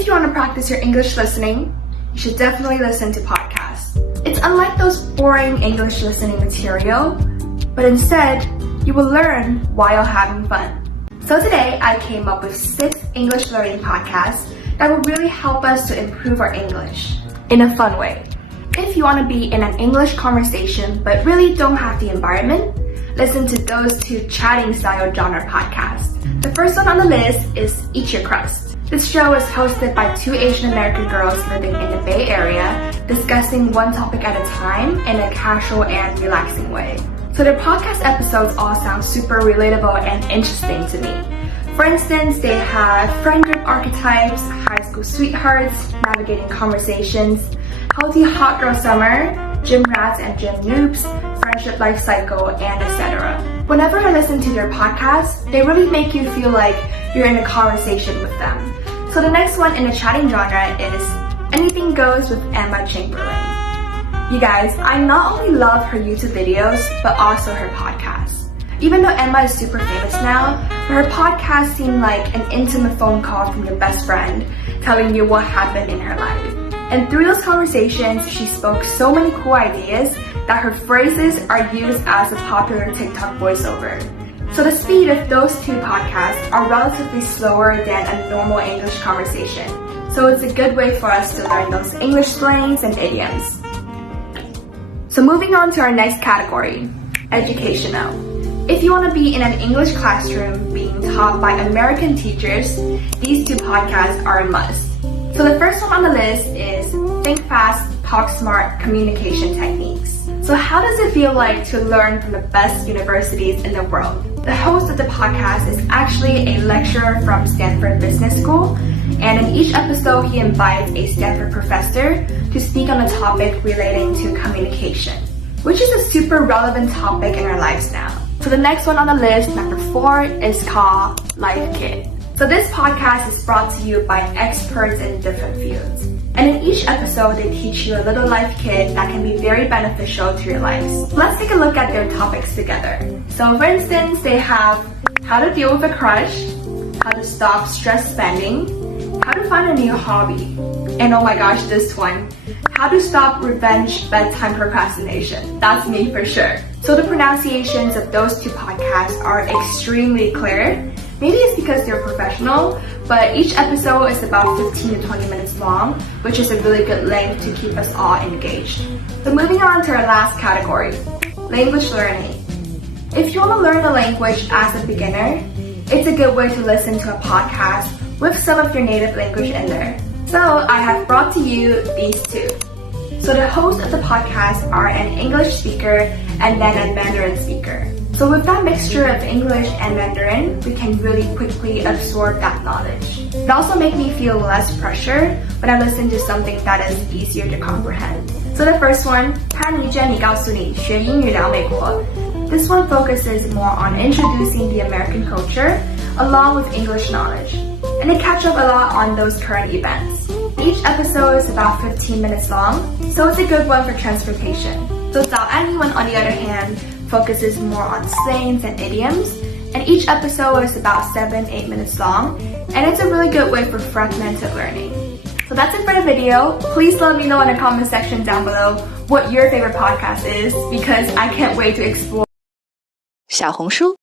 If you want to practice your English listening, you should definitely listen to podcasts. It's unlike those boring English listening material, but instead, you will learn while having fun. So today, I came up with 6 English learning podcasts that will really help us to improve our English in a fun way. If you want to be in an English conversation but really don't have the environment, listen to those 2 chatting style genre podcasts. The first one on the list is Eat Your Crust. This show is hosted by 2 Asian American girls living in the Bay Area, discussing one topic at a time in a casual and relaxing way. So their podcast episodes all sound super relatable and interesting to me. For instance, they have friend group archetypes, high school sweethearts, navigating conversations, healthy hot girl summer, gym rats and gym noobs, friendship life cycle, and etc. Whenever I listen to their podcasts, they really make you feel like you're in a conversation with them. So the next one in the chatting genre is Anything Goes with Emma Chamberlain. You guys, I not only love her YouTube videos, but also her podcasts. Even though Emma is super famous now, her podcast seemed like an intimate phone call from your best friend telling you what happened in her life. And through those conversations, she spoke so many cool ideas that her phrases are used as a popular TikTok voiceover. So the speed of those 2 podcasts are relatively slower than a normal English conversation. So it's a good way for us to learn those English slangs and idioms. So moving on to our next category, educational. If you want to be in an English classroom being taught by American teachers, these 2 podcasts are a must. So the first one on the list is Think Fast, Talk Smart Communication Techniques. So how does it feel like to learn from the best universities in the world? The host of the podcast is actually a lecturer from Stanford Business School, and in each episode he invites a Stanford professor to speak on a topic relating to communication, which is a super relevant topic in our lives now. So the next one on the list, number 4, is called Life Kit. So this podcast is brought to you by experts in different fields. And in each episode, they teach you a little life kit that can be very beneficial to your lives. Let's take a look at their topics together. So for instance, they have how to deal with a crush, how to stop stress spending, how to find a new hobby, and oh my gosh, this one, how to stop revenge bedtime procrastination. That's me for sure. So the pronunciations of those 2 podcasts are extremely clear. Maybe it's because they're professional, but each episode is about 15 to 20 minutes long, which is a really good length to keep us all engaged. So moving on to our last category, language learning. If you want to learn the language as a beginner, it's a good way to listen to a podcast with some of your native language in there. So I have brought to you these 2. So the hosts of the podcast are an English speaker and then a Mandarin speaker. So with that mixture of English and Mandarin, we can really quickly absorb that knowledge. It also makes me feel less pressure when I listen to something that is easier to comprehend. So the first one, 潘妮娟你告诉你学英语聊美国. This one focuses more on introducing the American culture along with English knowledge. And they catch up a lot on those current events. Each episode is about 15 minutes long, so it's a good one for transportation. So 早安英文 on the other hand, focuses more on slangs and idioms, and each episode is about 7-8 minutes long, and it's a really good way for fragmented learning. So that's it for the video. Please let me know in the comment section down below what your favorite podcast is, because I can't wait to explore. 小红书